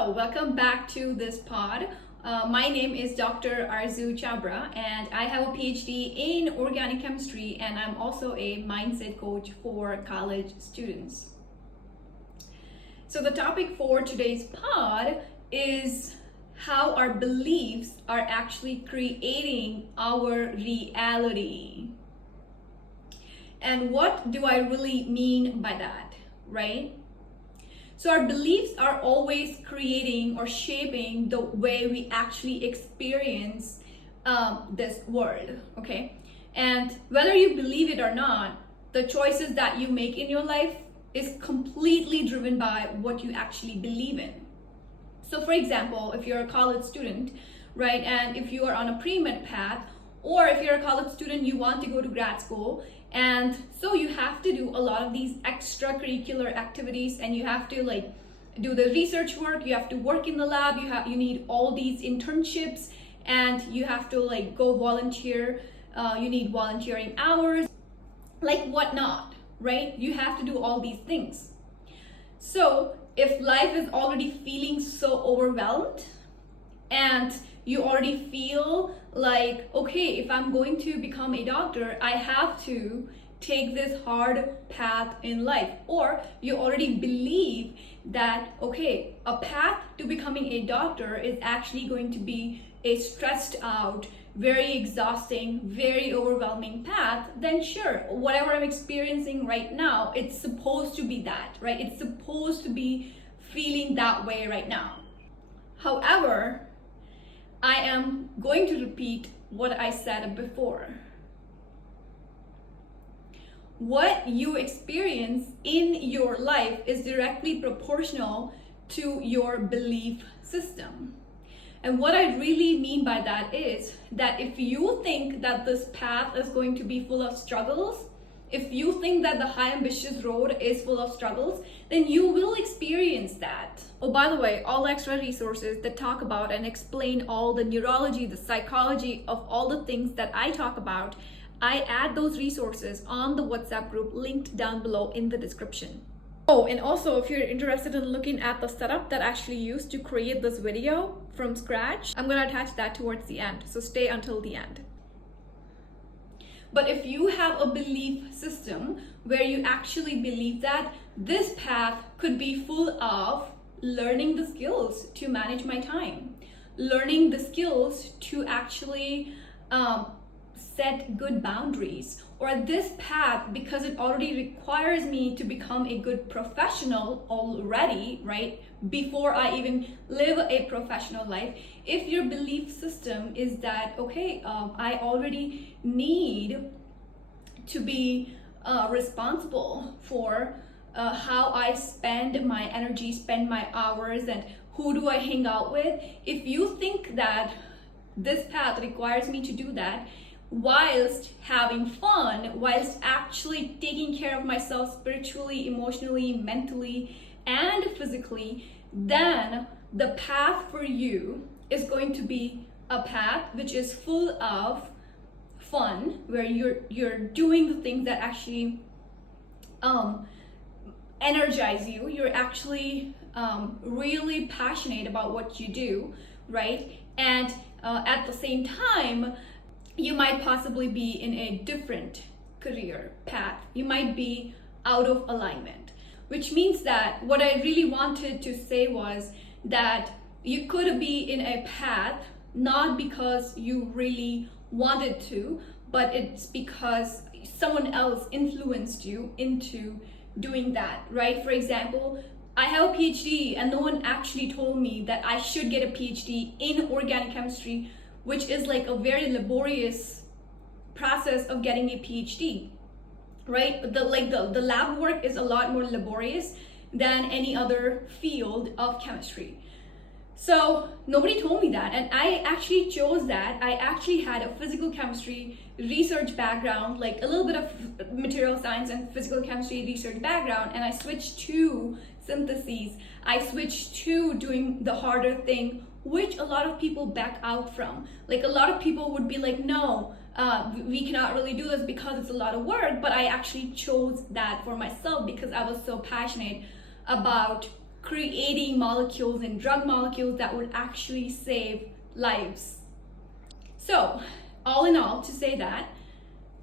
Hello, welcome back to this pod. My name is Dr. Arzoo Chhabra, and I have a PhD in organic chemistry, and I'm also a mindset coach for college students. So the topic for today's pod is how our beliefs are actually creating our reality. And what do I really mean by that, right? So our beliefs are always creating or shaping the way we actually experience this world, okay? And whether you believe it or not, the choices that you make in your life is completely driven by what you actually believe in. So for example, if you're a college student, right, and if you are on a pre-med path, or if you're a college student, you want to go to grad school, and so you have to do a lot of these extracurricular activities, and you have to do the research work, you have to work in the lab, you need all these internships, and you have to go volunteer, you need volunteering hours, whatnot, right? You have to do all these things. So if life is already feeling so overwhelmed and you already feel like, okay, if I'm going to become a doctor, I have to take this hard path in life. Or you already believe that, okay, a path to becoming a doctor is actually going to be a stressed out, very exhausting, very overwhelming path, then sure, whatever I'm experiencing right now, it's supposed to be that, right? It's supposed to be feeling that way right now. However, I am going to repeat what I said before. What you experience in your life is directly proportional to your belief system. And what I really mean by that is that if you think that this path is going to be full of struggles, if you think that the high ambitious road is full of struggles, then you will experience that. Oh, by the way, all extra resources that talk about and explain all the neurology, the psychology of all the things that I talk about, I add those resources on the WhatsApp group linked down below in the description. Oh, and also if you're interested in looking at the setup that I actually used to create this video from scratch, I'm gonna attach that towards the end, so stay until the end. But if you have a belief system where you actually believe that this path could be full of learning the skills to manage my time, learning the skills to actually set good boundaries, or this path, because it already requires me to become a good professional already, right? Before I even live a professional life, if your belief system is that, okay, I already need to be responsible for how I spend my energy, spend my hours, and who do I hang out with, if you think that this path requires me to do that, whilst having fun, whilst actually taking care of myself spiritually, emotionally, mentally, and physically, then the path for you is going to be a path which is full of fun, where you're doing the things that actually energize you. You're actually really passionate about what you do, right? And at the same time, you might possibly be in a different career path. You might be out of alignment, which means that what I really wanted to say was that you could be in a path not because you really wanted to, but it's because someone else influenced you into doing that, right? For example, I have a PhD and no one actually told me that I should get a PhD in organic chemistry, which is a very laborious process of getting a PhD, right? The lab work is a lot more laborious than any other field of chemistry. So nobody told me that, and I actually chose that. I actually had a physical chemistry research background, a little bit of material science and physical chemistry research background, and I switched to syntheses. I switched to doing the harder thing, which a lot of people back out from. A lot of people would be like, no, we cannot really do this because it's a lot of work, but I actually chose that for myself because I was so passionate about creating molecules and drug molecules that would actually save lives. So, all in all, to say that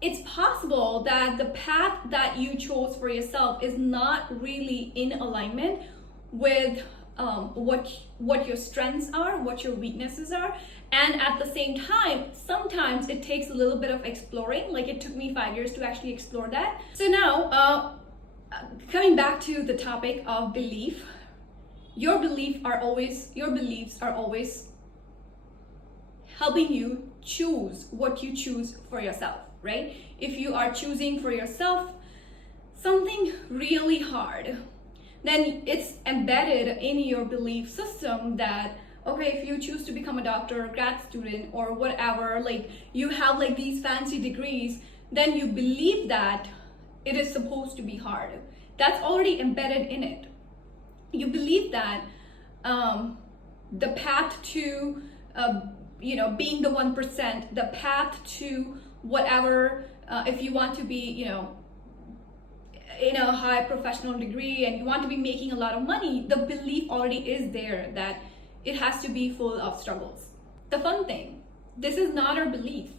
it's possible that the path that you chose for yourself is not really in alignment with what your strengths are, what your weaknesses are, and at the same time, sometimes it takes a little bit of exploring. Like it took me 5 years to actually explore that. So now, coming back to the topic of belief, your beliefs are always helping you choose what you choose for yourself, right? If you are choosing for yourself something really hard, then it's embedded in your belief system that, okay, if you choose to become a doctor or grad student or whatever, like you have like these fancy degrees, then you believe that it is supposed to be hard. That's already embedded in it. You believe that the path to being the 1%, the path to whatever, if you want to be, in a high professional degree and you want to be making a lot of money, the belief already is there that it has to be full of struggles. The fun thing, this is not our belief.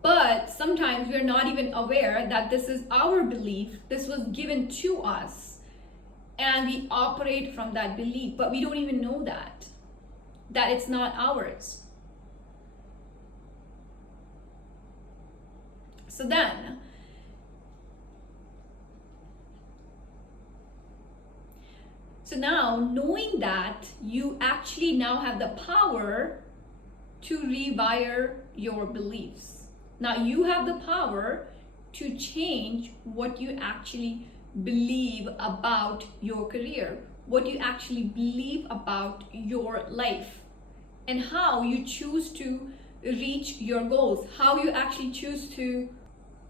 But sometimes we're not even aware that this is our belief. This was given to us and we operate from that belief, but we don't even know that it's not ours. So now, knowing that you actually now have the power to rewire your beliefs. Now you have the power to change what you actually believe about your career, what you actually believe about your life, and how you choose to reach your goals, how you actually choose to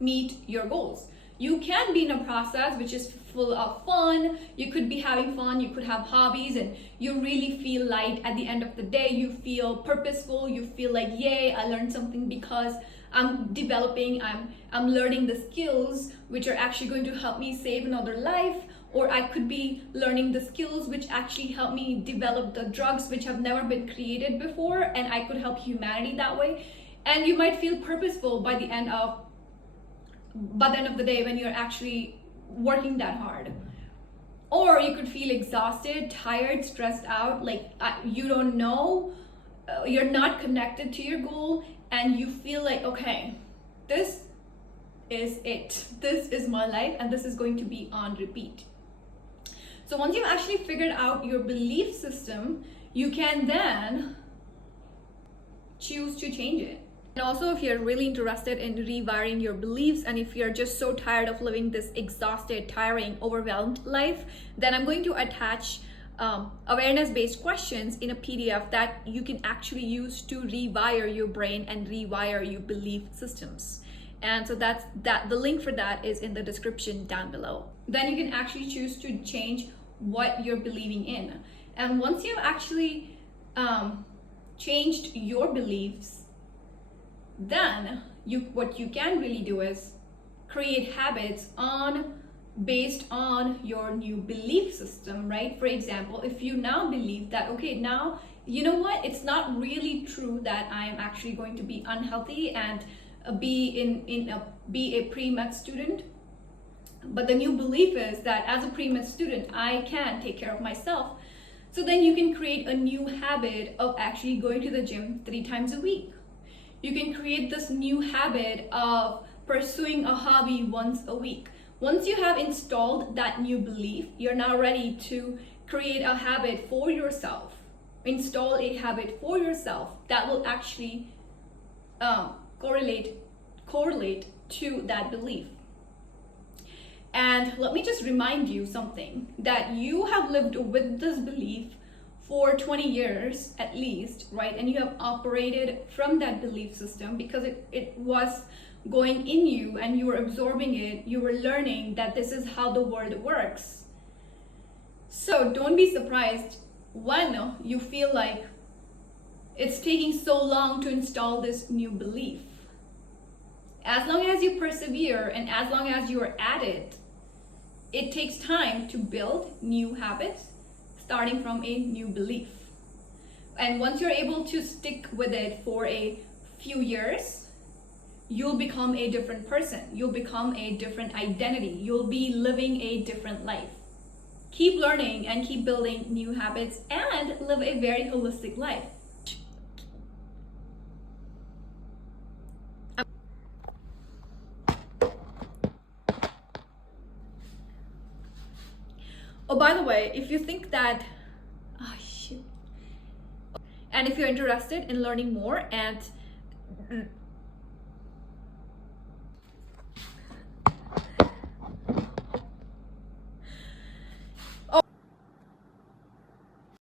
meet your goals. You can be in a process which is full of fun. You could be having fun, you could have hobbies, and you really feel light at the end of the day. You feel purposeful, you feel like, yay, I learned something because I'm developing, I'm learning the skills which are actually going to help me save another life. Or I could be learning the skills which actually help me develop the drugs which have never been created before, and I could help humanity that way. And you might feel purposeful by the end of the day when you're actually working that hard. Or you could feel exhausted, tired, stressed out, like you don't know, you're not connected to your goal, and you feel like, okay, this is it. This is my life, and this is going to be on repeat. So once you've actually figured out your belief system, you can then choose to change it. And also, if you're really interested in rewiring your beliefs, and if you're just so tired of living this exhausted, tiring, overwhelmed life, then I'm going to attach awareness-based questions in a PDF that you can actually use to rewire your brain and rewire your belief systems. And so the link for that is in the description down below. Then you can actually choose to change what you're believing in. And once you've actually changed your beliefs, then what you can really do is create habits based on your new belief system, right? For example, if you now believe that, okay, now, you know what, it's not really true that I am actually going to be unhealthy and be a pre-med student, but the new belief is that as a pre-med student, I can take care of myself. So then you can create a new habit of actually going to the gym 3 times a week. You can create this new habit of pursuing a hobby once a week. Once you have installed that new belief, you're now ready to create a habit for yourself. Install a habit for yourself that will actually correlate to that belief. And let me just remind you something, that you have lived with this belief for 20 years at least, right? And you have operated from that belief system because it was going in you and you were absorbing it. You were learning that this is how the world works. So don't be surprised when you feel like it's taking so long to install this new belief. As long as you persevere and as long as you're at it, it takes time to build new habits, starting from a new belief. And once you're able to stick with it for a few years, you'll become a different person. You'll become a different identity. You'll be living a different life. Keep learning and keep building new habits and live a very holistic life. Oh, by the way, if you think that, and if you're interested in learning more and